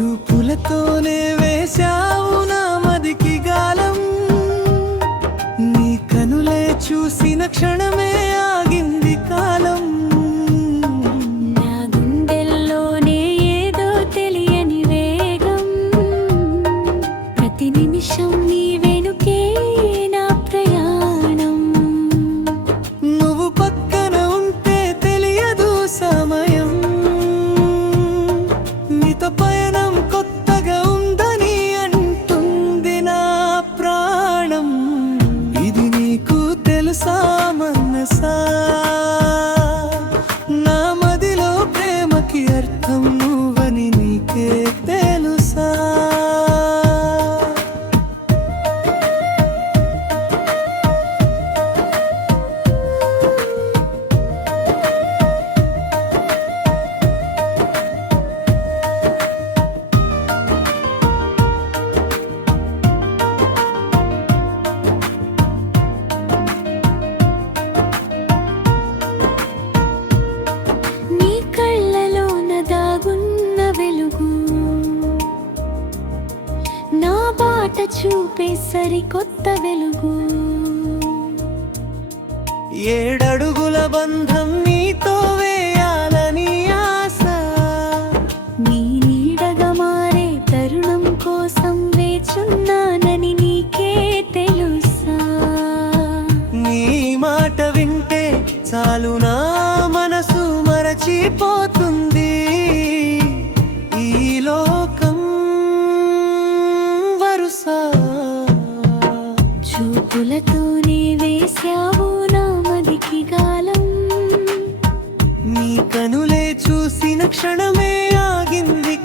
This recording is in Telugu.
చూపులతోనే వేశావు నా మదికి గాలం, నీ కనులే చూసిన క్షణమే ఆగింది కాలం. నా గుండెల్లోనే ఏదో తెలియని వేగం, ప్రతి నిమిషం నీ వెనుకే నా ప్రయాణం. నువ్వు పక్కన ఉంటే తెలియదు సమయం, నీతో పయనం కొత్తగా ఉందని అంటుంది నా ప్రాణం. ఇది నీకు తెలుసా మనసా, నా మదిలో ప్రేమకి అర్థం నువ్వని నీకే తెలుసా. నీ కళ్ళలోన దాగున్న వెలుగు, నా బాట చూపే సరికొత్త వెలుగు. 7 అడుగుల బంధం నీతో వేయాలని ఆశ, నీ నీడగా మారే తరుణం కోసం వేచున్నానని నీకే తెలుసా. నీ మాట వింటే చాలు నా మనసు మరచిపోతుంది, ఈ లోకం వరుస. చూపులతోనే వేశావు నా మదికి గాలం, నీ కనులే చూసిన క్షణమే ఆగింది